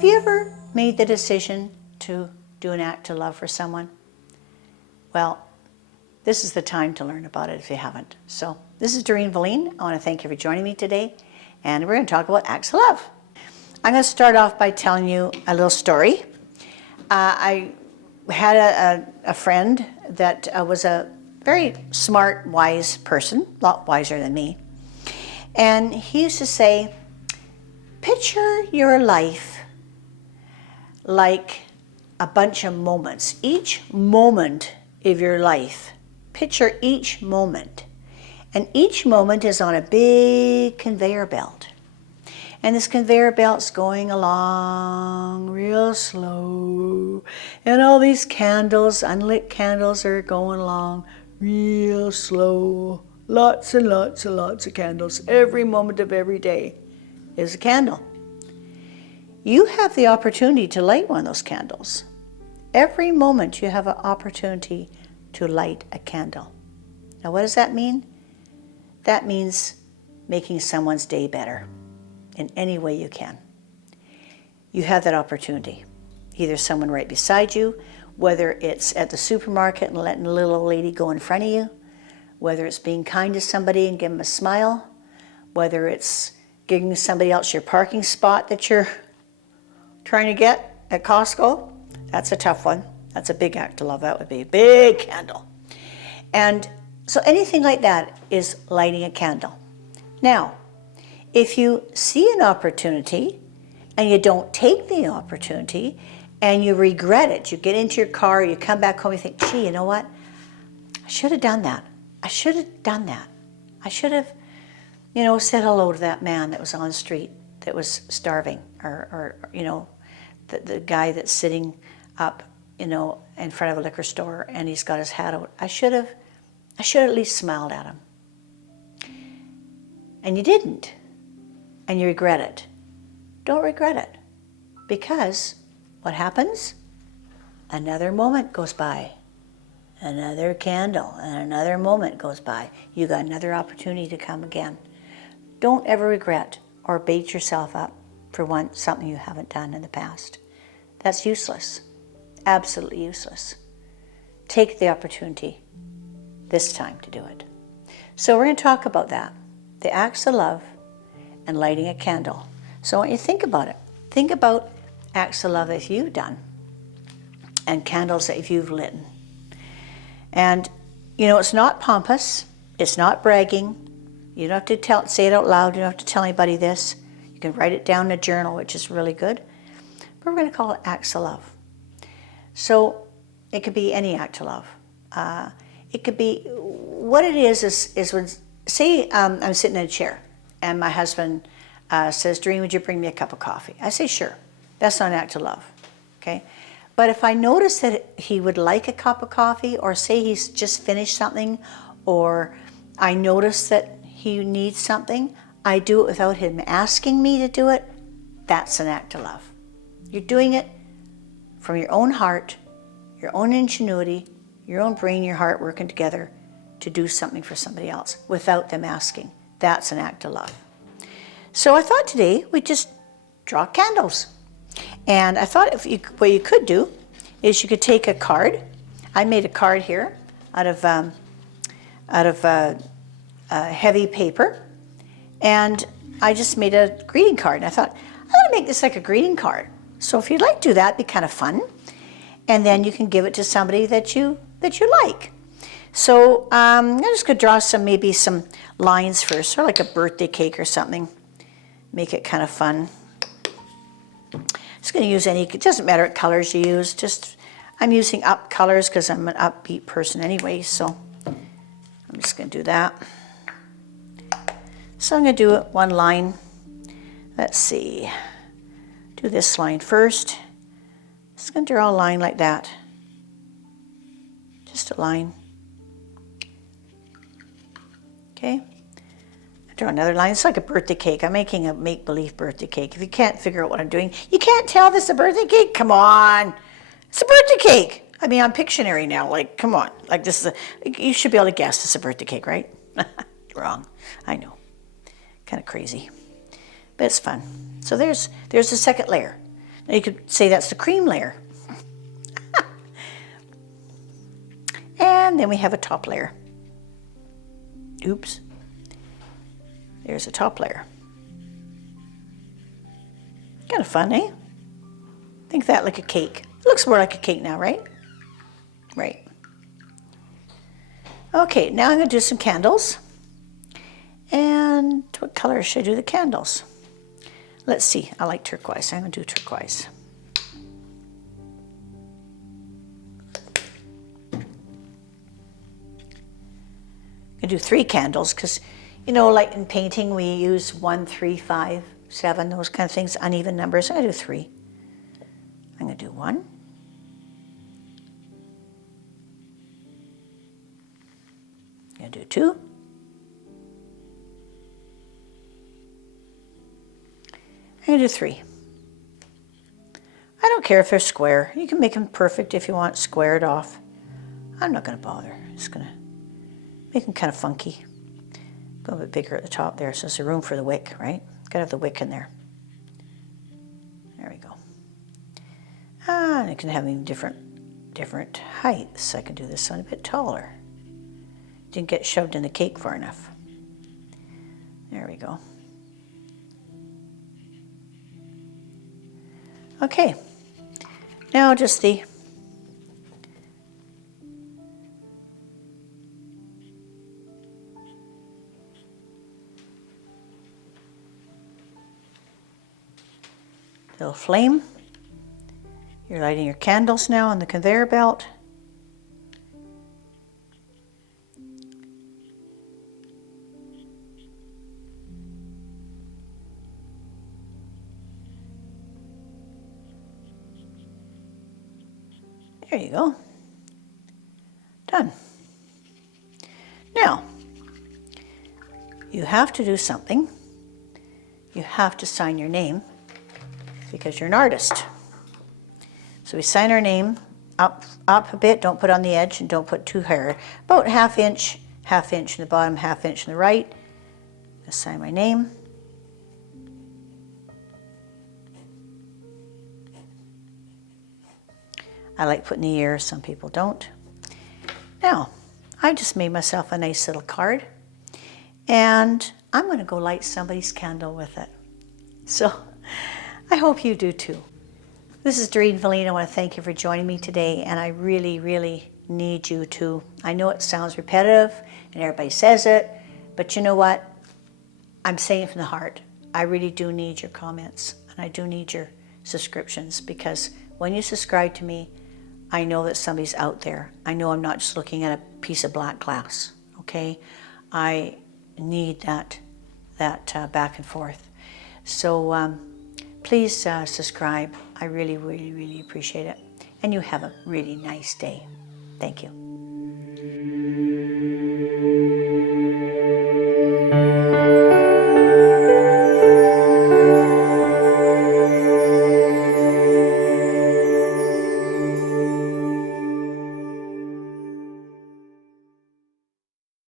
Have you ever made the decision to do an act of love for someone? Well, this is the time to learn about it if you haven't. So this is Doreen Velin. I want to thank you for joining me today, and we're going to talk about acts of love. I'm going to start off by telling you a little story. I had a friend that was a very smart, wise person, a lot wiser than me. And he used to say, picture your life like a bunch of moments. Each moment of your life, picture each moment. And each moment is on a big conveyor belt. And this conveyor belt's going along real slow. And all these candles, unlit candles, are going along real slow. Lots and lots and lots of candles. Every moment of every day is a candle. You have the opportunity to light one of those candles. Every moment you have an opportunity to light a candle. Now what does that mean? That means making someone's day better in any way you can. You have that opportunity. Either someone right beside you, whether it's at the supermarket and letting a little old lady go in front of you, whether it's being kind to somebody and give them a smile, whether it's giving somebody else your parking spot that you're trying to get at Costco. That's a tough one. That's a big act of love. That would be a big candle. And so anything like that is lighting a candle. Now, if you see an opportunity and you don't take the opportunity and you regret it, you get into your car, you come back home, you think, gee, you know what? I should have done that. I should have done that. I should have, said hello to that man that was on the street that was starving, or the guy that's sitting up, in front of a liquor store and he's got his hat out. I should have at least smiled at him. And you didn't. And you regret it. Don't regret it. Because what happens? Another moment goes by. Another candle and another moment goes by. You got another opportunity to come again. Don't ever regret or beat yourself up for something you haven't done in the past. That's useless. Absolutely useless. Take the opportunity this time to do it. So we're going to talk about that. The acts of love and lighting a candle. So I want you to think about it. Think about acts of love that you've done and candles that you've lit. And, it's not pompous. It's not bragging. You don't have to say it out loud. You don't have to tell anybody this. You can write it down in a journal, which is really good. But we're going to call it acts of love. So it could be any act of love. It could be, what it is when, say I'm sitting in a chair and my husband says, Doreen, would you bring me a cup of coffee? I say, sure. That's not an act of love, okay? But if I notice that he would like a cup of coffee, or say he's just finished something, or I notice that he needs something, I do it without him asking me to do it, that's an act of love. You're doing it from your own heart, your own ingenuity, your own brain, your heart working together to do something for somebody else without them asking. That's an act of love. So I thought today we'd just draw candles. And I thought what you could do is you could take a card. I made a card here out of heavy paper, and I just made a greeting card. And I thought, I'm going to make this like a greeting card. So if you'd like to do that, it'd be kind of fun. And then you can give it to somebody that you like. So I'm just going to draw maybe some lines first, or like a birthday cake or something. Make it kind of fun. Just going to use it doesn't matter what colors you use, I'm using up colors because I'm an upbeat person anyway, so I'm just going to do that. So I'm going to do it one line. Let's see. Do this line first. Just going to draw a line like that. Just a line. Okay. Draw another line. It's like a birthday cake. I'm making a make-believe birthday cake. If you can't figure out what I'm doing, you can't tell this is a birthday cake? Come on. It's a birthday cake. I mean, I'm Pictionary now. Like, come on. Like, this is you should be able to guess it's a birthday cake, right? Wrong. I know. Kind of crazy. But it's fun. So there's the second layer. You could say that's the cream layer. And then we have a top layer. Oops. There's a top layer. Kind of fun, eh? Think of that like a cake. It looks more like a cake now, right? Right. Okay, now I'm going to do some candles. And what color should I do the candles? Let's see. I like turquoise. I'm going to do turquoise. I'm going to do 3 candles because, you know, like in painting, we use 1, 3, 5, 7, those kind of things, uneven numbers. I'm going to do 3. I'm going to do 1. I'm going to do 2. I'm going to do 3. I don't care if they're square. You can make them perfect if you want squared off. I'm not going to bother. I'm just going to make them kind of funky. Go a bit bigger at the top there so there's room for the wick, right? Got to have the wick in there. There we go. And I can have them different heights. I can do this one a bit taller. Didn't get shoved in the cake far enough. There we go. Okay, now just the little flame. You're lighting your candles now on the conveyor belt. There you go. Done. Now, you have to do something. You have to sign your name because you're an artist. So we sign our name up a bit. Don't put on the edge and don't put too high. About half inch in the bottom, half inch in the right. I sign my name. I like putting the ear, some people don't. Now, I just made myself a nice little card, and I'm going to go light somebody's candle with it. So, I hope you do too. This is Doreen Velin. I want to thank you for joining me today, and I really, really need you to. I know it sounds repetitive, and everybody says it, but you know what? I'm saying it from the heart. I really do need your comments, and I do need your subscriptions, because when you subscribe to me, I know that somebody's out there. I know I'm not just looking at a piece of black glass, okay? I need that back and forth. So please subscribe. I really, really, really appreciate it. And you have a really nice day. Thank you.